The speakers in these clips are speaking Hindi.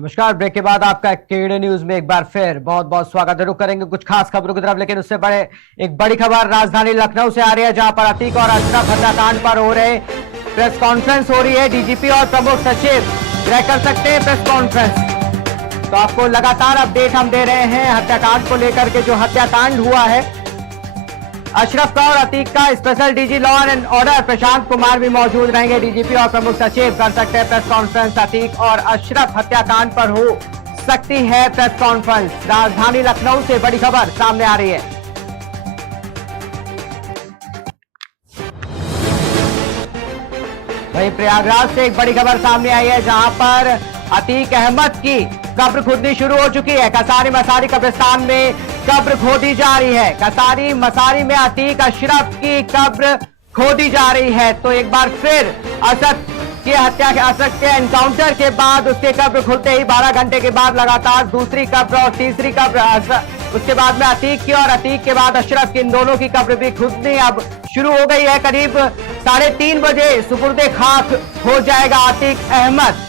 नमस्कार। ब्रेक के बाद आपका केडीए न्यूज में एक बार फिर बहुत बहुत स्वागत है। रुक करेंगे कुछ खास खबरों की तरफ, लेकिन उससे बड़े एक बड़ी खबर राजधानी लखनऊ से आ रही है, जहां पर अतीक और अशरफ हत्याकांड पर हो रहे प्रेस कॉन्फ्रेंस हो रही है। डीजीपी और प्रमुख सचिव ग्रह कर सकते हैं प्रेस कॉन्फ्रेंस। तो आपको लगातार अपडेट हम दे रहे हैं हत्याकांड को लेकर के। जो हत्याकांड हुआ है अशरफ का और अतीक का, special DG law and order Prashant Kumar भी मौजूद रहेंगे। डीजीपी और प्रमुख सचिव कर सकते हैं प्रेस कॉन्फ्रेंस। अतीक और अशरफ हत्याकांड पर हो सकती है प्रेस कॉन्फ्रेंस। राजधानी लखनऊ से बड़ी खबर सामने आ रही है। वहीं प्रयागराज से एक बड़ी खबर सामने आई है, जहां पर अतीक अहमद की कब्र खुदनी शुरू हो चुकी है। कसारी मसारी कब्रिस्तान में कब्र खोदी जा रही है। कसारी मसारी में अतीक अशरफ की कब्र खोदी जा रही है। तो एक बार फिर असद की हत्या के असद के एनकाउंटर के बाद उसके कब्र खुलते ही 12 घंटे के बाद लगातार दूसरी कब्र और तीसरी कब्र, उसके बाद में अतीक की और अतीक के बाद अशरफ की, इन दोनों की कब्र भी खुदनी अब शुरू हो गई है। करीब 3:30 बजे सुपुर्दे खाक हो जाएगा अतीक अहमद।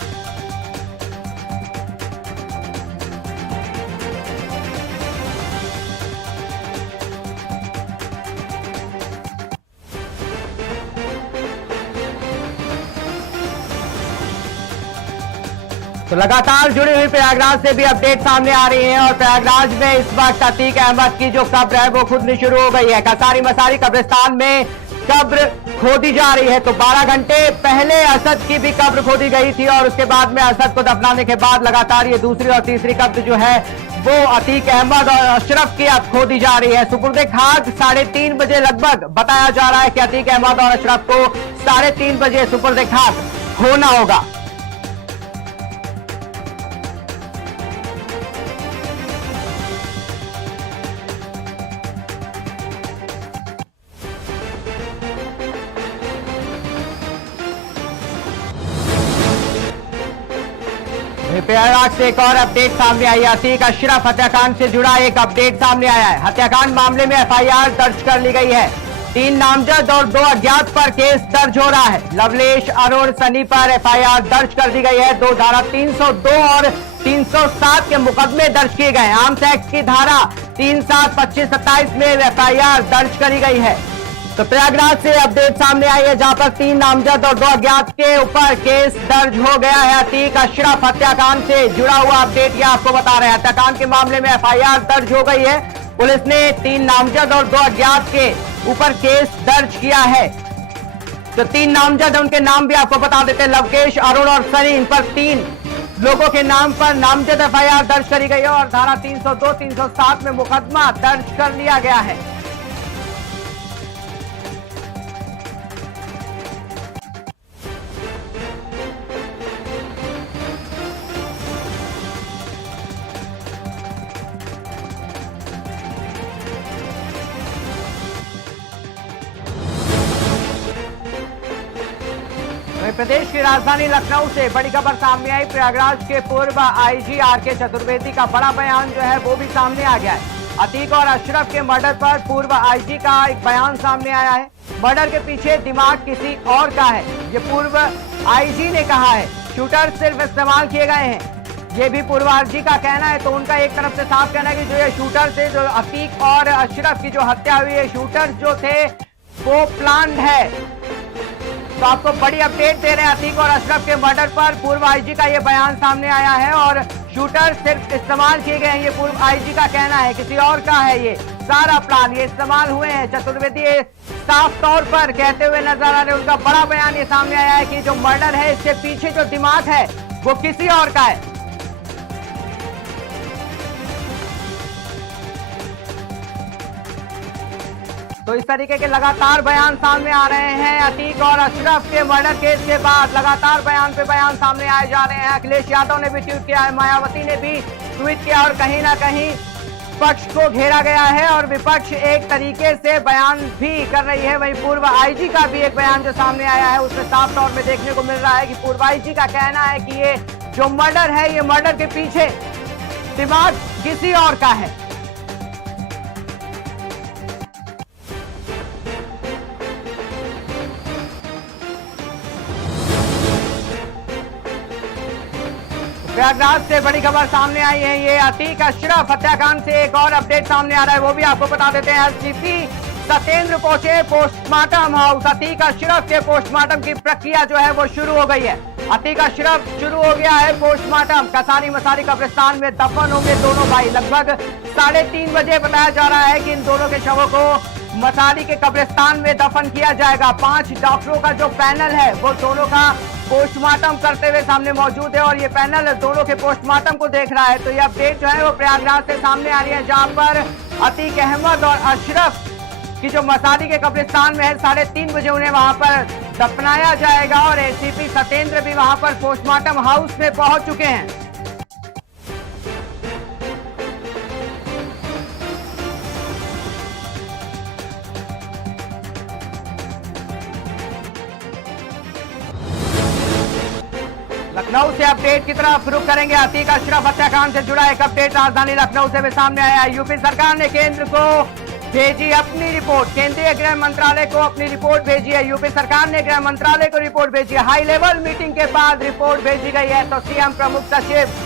तो लगातार जुड़ी हुई प्रयागराज से भी अपडेट सामने आ रही है, और प्रयागराज में इस वक्त अतीक अहमद की जो कब्र है वो खुदनी शुरू हो गई है। कसारी मसारी कब्रिस्तान में कब्र खोदी जा रही है। तो 12 घंटे पहले असद की भी कब्र खोदी गई थी, और उसके बाद में असद को दफनाने के बाद लगातार ये दूसरी और तीसरी कब्र जो है वो अतीक अहमद और अशरफ की अब खोदी जा रही है। सुपुर्दे खाक 3:30 बजे लगभग बताया जा रहा है कि अतीक अहमद और अशरफ को 3:30 बजे सुपुर्दे खाक होना होगा। प्रयागराज से एक और अपडेट सामने आई है। अतीक अशरफ हत्याकांड से जुड़ा एक अपडेट सामने आया है। हत्याकांड मामले में एफआईआर दर्ज कर ली गई है। 3 नामजद और 2 अज्ञात पर केस दर्ज हो रहा है। लवलेश, अरुण, सनी पर एफआईआर दर्ज कर दी गई है। 2 धारा 302 और 307 के मुकदमे दर्ज किए गए। आर्म्स एक्ट की धारा 37, 25, 27 में एफआईआर दर्ज करी गई है। तो प्रयागराज से अपडेट सामने आई है, जहां पर 3 नामजद और 2 अज्ञात के ऊपर केस दर्ज हो गया है। अतीक अशरफ हत्याकांड से जुड़ा हुआ अपडेट ये आपको बता रहे हैं। हत्याकांड के मामले में एफआईआर दर्ज हो गई है। पुलिस ने 3 नामजद और 2 अज्ञात के ऊपर केस दर्ज किया है। तो 3 नामजद, उनके नाम भी आपको बता देते हैं, लवकेश, अरुण और सनी। इन पर 3 लोगों के नाम पर नामजद एफआईआर दर्ज करी गई है, और धारा 302, 307 में मुकदमा दर्ज कर लिया गया है। प्रदेश की राजधानी लखनऊ से बड़ी खबर सामने आई। प्रयागराज के पूर्व आईजी आरके चतुर्वेदी का बड़ा बयान जो है वो भी सामने आ गया है। अतीक और अशरफ के मर्डर पर पूर्व आईजी का एक बयान सामने आया है। मर्डर के पीछे दिमाग किसी और का है, ये पूर्व आईजी ने कहा है। शूटर सिर्फ इस्तेमाल किए गए हैं, ये भी पूर्व आईजी का कहना है। तो उनका एक तरफ से साफ कहना है कि जो ये शूटर थे, जो अतीक और अशरफ की जो हत्या हुई है, शूटर जो थे वो प्लान्ड है। तो आपको बड़ी अपडेट दे रहे हैं। अतीक और अशरफ के मर्डर पर पूर्व आईजी का ये बयान सामने आया है, और शूटर सिर्फ इस्तेमाल किए गए हैं, ये पूर्व आईजी का कहना है। किसी और का है ये सारा प्लान, ये इस्तेमाल हुए हैं। चतुर्वेदी साफ तौर पर कहते हुए नजर आ रहे हैं। उनका बड़ा बयान ये सामने आया है कि जो मर्डर है, इसके पीछे जो दिमाग है वो किसी और का है। तो इस तरीके के लगातार बयान सामने आ रहे हैं। अतीक और अशरफ के मर्डर केस के बाद लगातार बयान पे बयान सामने आए जा रहे हैं। अखिलेश यादव ने भी ट्वीट किया है, मायावती ने भी ट्वीट किया, और कहीं ना कहीं पक्ष को घेरा गया है और विपक्ष एक तरीके से बयान भी कर रही है। वहीं पूर्व आईजी का भी एक बयान जो सामने आया है, उसमें साफ तौर में देखने को मिल रहा है कि पूर्व आईजी का कहना है कि ये जो मर्डर है, ये मर्डर के पीछे दिमाग किसी और का है। प्रयागराज से बड़ी खबर सामने आई है। ये अतीक अशरफ हत्याकांड से एक और अपडेट सामने आ रहा है, वो भी आपको बता देते हैं। एसपी सत्येंद्र पहुंचे पोस्टमार्टम हाउस। अतीक अशरफ के पोस्टमार्टम की प्रक्रिया जो है वो शुरू हो गई है। अतीक अशरफ शुरू हो गया है पोस्टमार्टम। कसारी मसारी कब्रिस्तान में दफन होंगे दोनों भाई। लगभग 3:30 बजे बताया जा रहा है कि इन दोनों के शवों को मसारी के कब्रिस्तान में दफन किया जाएगा। 5 डॉक्टरों का जो पैनल है वो दोनों का पोस्टमार्टम करते हुए सामने मौजूद है और ये पैनल दोनों के पोस्टमार्टम को देख रहा है। तो ये अपडेट जो है वो प्रयागराज से सामने आ रही है, जहां पर अतीक अहमद और अशरफ की जो मसारी के कब्रिस्तान में है 3:30 बजे उन्हें वहां पर दफनाया जाएगा और एसीपी सत्येंद्र भी वहां पर पोस्टमार्टम हाउस में पहुंच चुके हैं। लखनऊ से अपडेट की तरफ रुख करेंगे। अतीक अशरफ हत्याकांड से जुड़ा एक अपडेट राजधानी लखनऊ से भी सामने आया। यूपी सरकार ने केंद्र को भेजी अपनी रिपोर्ट। केंद्रीय गृह मंत्रालय को अपनी रिपोर्ट भेजी है। यूपी सरकार ने गृह मंत्रालय को रिपोर्ट भेजी है। हाई लेवल मीटिंग के बाद रिपोर्ट भेजी गई है। तो सीएम प्रमुख सचिव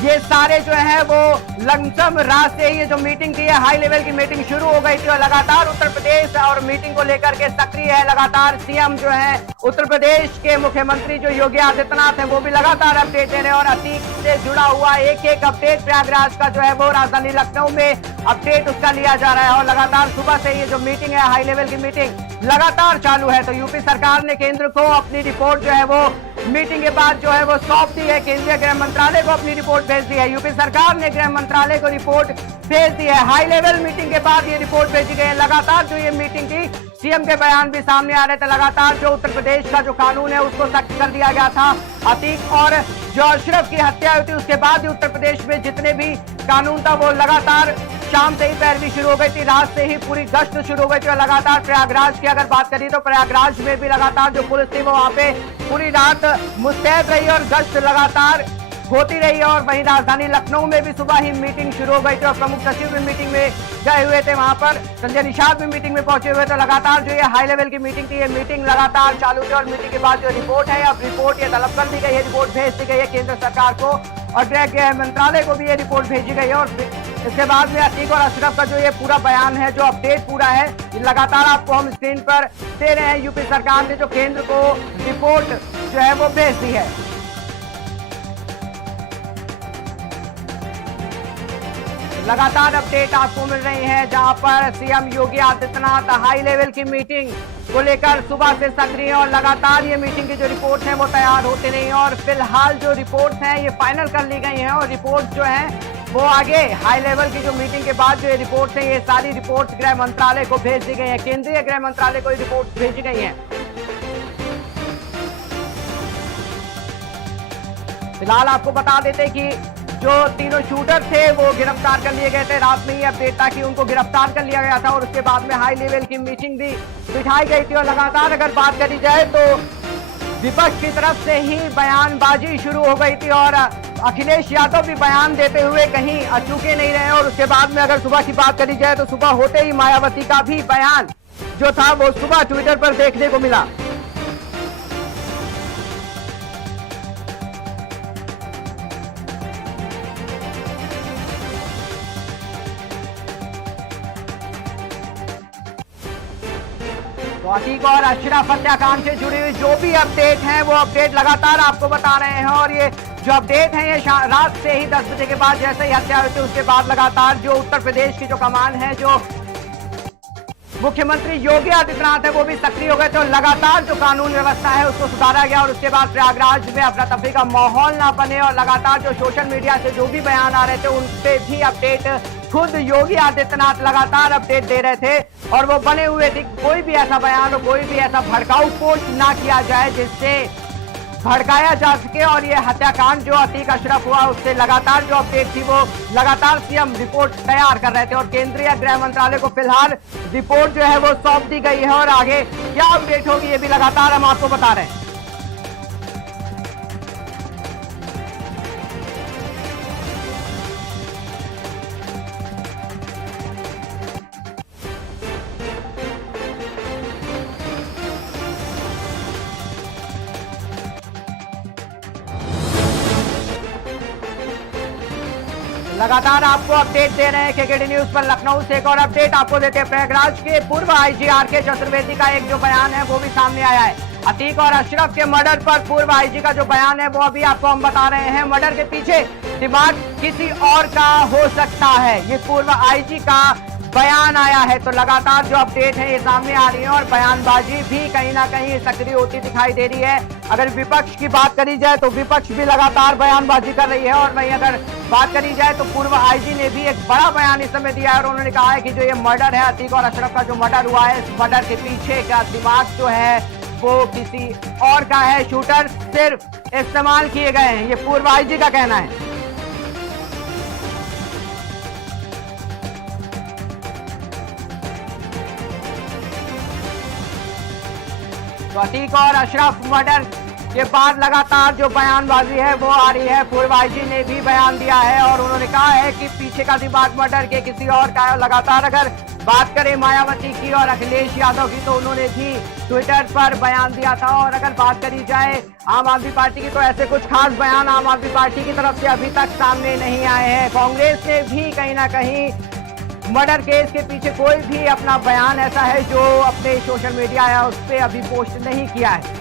ये सारे जो है वो लमसम रात से ही ये जो मीटिंग की है, हाई लेवल की मीटिंग शुरू हो गई थी और लगातार उत्तर प्रदेश और मीटिंग को लेकर के सक्रिय है। लगातार सीएम जो है उत्तर प्रदेश के मुख्यमंत्री जो योगी आदित्यनाथ हैं वो भी लगातार अपडेट दे रहे हैं और अतीक से जुड़ा हुआ एक अपडेट प्रयागराज का जो है वो राजधानी लखनऊ में अपडेट उसका लिया जा रहा है। और लगातार सुबह से ये जो मीटिंग है, हाई लेवल की मीटिंग लगातार चालू है। तो यूपी सरकार ने केंद्र को अपनी रिपोर्ट जो है वो मीटिंग के बाद जो है वो सौंप दी है। केंद्रीय गृह मंत्रालय को अपनी रिपोर्ट भेज दी है। यूपी सरकार ने गृह मंत्रालय को रिपोर्ट भेज दी है। हाई लेवल मीटिंग के बाद ये रिपोर्ट भेजी गई है। लगातार जो ये मीटिंग थी, सीएम के बयान भी सामने आ रहे थे। लगातार जो उत्तर प्रदेश का जो कानून है उसको सख्त कर दिया गया था। अतीक और जो अशरफ की हत्या हुई थी उसके बाद ही उत्तर प्रदेश में जितने भी कानून था वो लगातार शाम से ही पैरवी शुरू हो गई थी। रात से ही पूरी गश्त शुरू हो गई थी और लगातार प्रयागराज की अगर बात करें तो प्रयागराज में भी लगातार जो पुलिस थी वो वहां पे पूरी रात मुस्तैद रही और गश्त लगातार होती रही। और वहीं राजधानी लखनऊ में भी सुबह ही मीटिंग शुरू हो गई थी और प्रमुख सचिव भी मीटिंग में गए हुए थे। वहां पर संजय निषाद भी मीटिंग में पहुंचे हुए थे। लगातार जो ये हाई लेवल की मीटिंग थी, ये मीटिंग लगातार चालू थी और मीटिंग के बाद जो रिपोर्ट है, अब रिपोर्ट ये तलब कर दी गई है, रिपोर्ट भेज दी गई है केंद्र सरकार को और गृह मंत्रालय को भी ये रिपोर्ट भेजी गई है। और इसके बाद में अतीक और अशरफ का जो ये पूरा बयान है, जो अपडेट पूरा है, लगातार आपको हम स्क्रीन पर दे रहे हैं। यूपी सरकार ने जो केंद्र को रिपोर्ट जो है वो भेज दी है। लगातार अपडेट आपको मिल रही है, जहां पर CM Yogi Adityanath high level की मीटिंग को लेकर सुबह से सक्रिय और लगातार ये मीटिंग की जो रिपोर्ट है वो तैयार होती नहीं और फिलहाल जो रिपोर्ट है ये फाइनल कर ली गई है और रिपोर्ट जो है वो आगे हाई लेवल की जो मीटिंग के बाद जो ये रिपोर्ट है, ये सारी रिपोर्ट गृह मंत्रालय को भेज दी गई है। केंद्रीय गृह मंत्रालय को ये रिपोर्ट भेजी गई है। फिलहाल आपको बता देते कि जो तीनों शूटर थे वो गिरफ्तार कर लिए गए थे। रात में ही अपडेट था कि उनको गिरफ्तार कर लिया गया था और उसके बाद में हाई लेवल की मीटिंग भी बिठाई गई थी। और लगातार अगर बात करी जाए तो विपक्ष की तरफ से ही बयानबाजी शुरू हो गई थी और अखिलेश यादव भी बयान देते हुए कहीं अचूके नहीं रहे। और उसके बाद में अगर सुबह की बात करी जाए तो सुबह होते ही मायावती का भी बयान जो था वो सुबह ट्विटर पर देखने को मिला। अतीक और अशरफ हत्याकांड से जुड़ी हुई जो भी अपडेट हैं वो अपडेट लगातार आपको बता रहे हैं। और ये जो अपडेट है ये रात से ही 10 बजे के बाद जैसे ही हत्या हुई थी उसके बाद लगातार जो उत्तर प्रदेश की जो कमान है, जो मुख्यमंत्री योगी आदित्यनाथ है वो भी सक्रिय हो गए थे और लगातार जो कानून व्यवस्था है उसको सुधारा गया। और उसके बाद प्रयागराज में अफरा तफरी का माहौल ना बने और लगातार जो सोशल मीडिया से जो भी बयान आ रहे थे उन पे भी अपडेट खुद योगी आदित्यनाथ लगातार अपडेट दे रहे थे और वो बने हुए थे कोई भी ऐसा बयान और कोई भी ऐसा भड़काऊ पोस्ट ना किया जाए जिससे भड़काया जा सके। और ये हत्याकांड जो अतीक अशरफ हुआ उससे लगातार जो अपडेट थी वो लगातार सीएम रिपोर्ट तैयार कर रहे थे और केंद्रीय गृह मंत्रालय को फिलहाल रिपोर्ट जो है वो सौंप दी गई है और आगे क्या अपडेट होगी ये भी लगातार हम आपको बता रहे हैं। लगातार आपको अपडेट दे रहे हैं केकेडी न्यूज पर। लखनऊ से एक और अपडेट आपको देते हैं। प्रयागराज के पूर्व आईजी आरके चतुर्वेदी का एक जो बयान है वो भी सामने आया है। अतीक और अशरफ के मर्डर पर पूर्व आईजी का जो बयान है वो अभी आपको हम बता रहे हैं। मर्डर के पीछे दिमाग किसी और का हो सकता है, ये पूर्व आईजी का बयान आया है। तो लगातार जो अपडेट है ये सामने आ रही है और बयानबाजी भी कहीं ना कहीं सक्रिय होती दिखाई दे रही है। अगर विपक्ष की बात करी जाए तो विपक्ष भी लगातार बयानबाजी कर रही है, और वहीं अगर बात करी जाए तो पूर्व आईजी ने भी एक बड़ा बयान इस समय दिया है और उन्होंने कहा है कि जो ये मर्डर है, अतीक और अशरफ का जो मर्डर हुआ है, इस मर्डर के पीछे का दिमाग जो है वो किसी और का है, शूटर सिर्फ इस्तेमाल किए गए हैं, ये पूर्व आईजी का कहना है। तो अतीक और अशरफ मर्डर के बाद लगातार जो बयानबाजी है वो आ रही है। पूर्व आईजी ने भी बयान दिया है और उन्होंने कहा है कि पीछे का दिमाग मर्डर के किसी और का है। लगातार अगर बात करें मायावती की और अखिलेश यादव की तो उन्होंने भी ट्विटर पर बयान दिया था। और अगर बात करी जाए आम आदमी पार्टी की तो ऐसे कुछ खास बयान आम आदमी पार्टी की तरफ से अभी तक सामने नहीं आए हैं। कांग्रेस ने भी कहीं ना कहीं मर्डर केस के पीछे कोई भी अपना बयान ऐसा है जो अपने सोशल मीडिया या उस पर अभी पोस्ट नहीं किया है।